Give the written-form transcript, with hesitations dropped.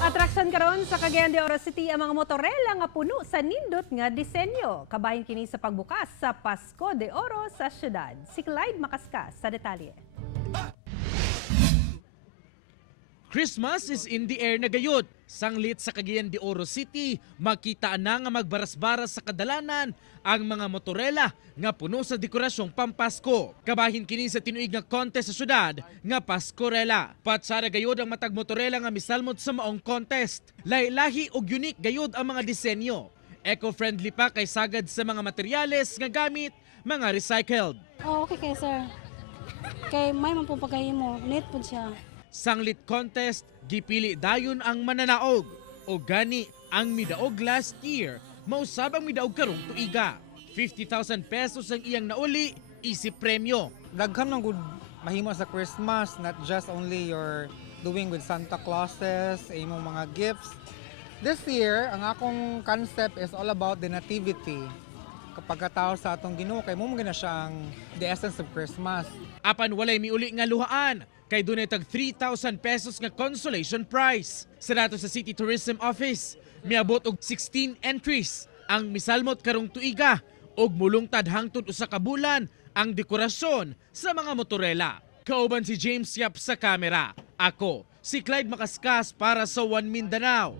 Atraksyon karon sa Cagayan de Oro City ang mga motorela nga puno sa nindot nga disenyo. Kabahin kini sa pagbukas sa Pasko de Oro sa syudad. Si Clyde Macascas sa detalye. Christmas is in the air na gayud. Sanglit sa Cagayan de Oro City, makita na nga magbaras-baras sa kadalanan ang mga motorela nga puno sa dekorasyong pampasko. Kabahin kini sa tinuig nga contest sa syudad nga Paskorela. Patsara gayud ang matag motorela nga misalmot sa maong contest. Lahi-lahi ug unique gayud ang mga disenyo. Eco-friendly pa kay sagad sa mga materyales nga gamit mga recycled. Oh, okay kay sir. Kay may man pong pagkahimo, net po siya. Sanglit contest, gipili dayon ang mananaog. O gani ang midaog last year, mausabang midaog karong tuiga. 50,000 pesos ang iyang nauli, isip premyo. Dagham ng good mahimo sa Christmas, not just only you're doing with Santa Clauses, imong mga gifts. This year, ang akong concept is all about the nativity. Kapag katao sa atong Ginoo kay mo na siyang the essence of Christmas. Apan walay miuli nga luhaan, kay dunay tag 3,000 pesos nga consolation prize. Sa dato sa City Tourism Office, miabot og 16 entries ang misalmot karong tuiga og mulungtad hangtod usa ka bulan ang dekorasyon sa mga motorela. Kauban si James Yap sa kamera. Ako, si Clyde Macascas para sa One Mindanao.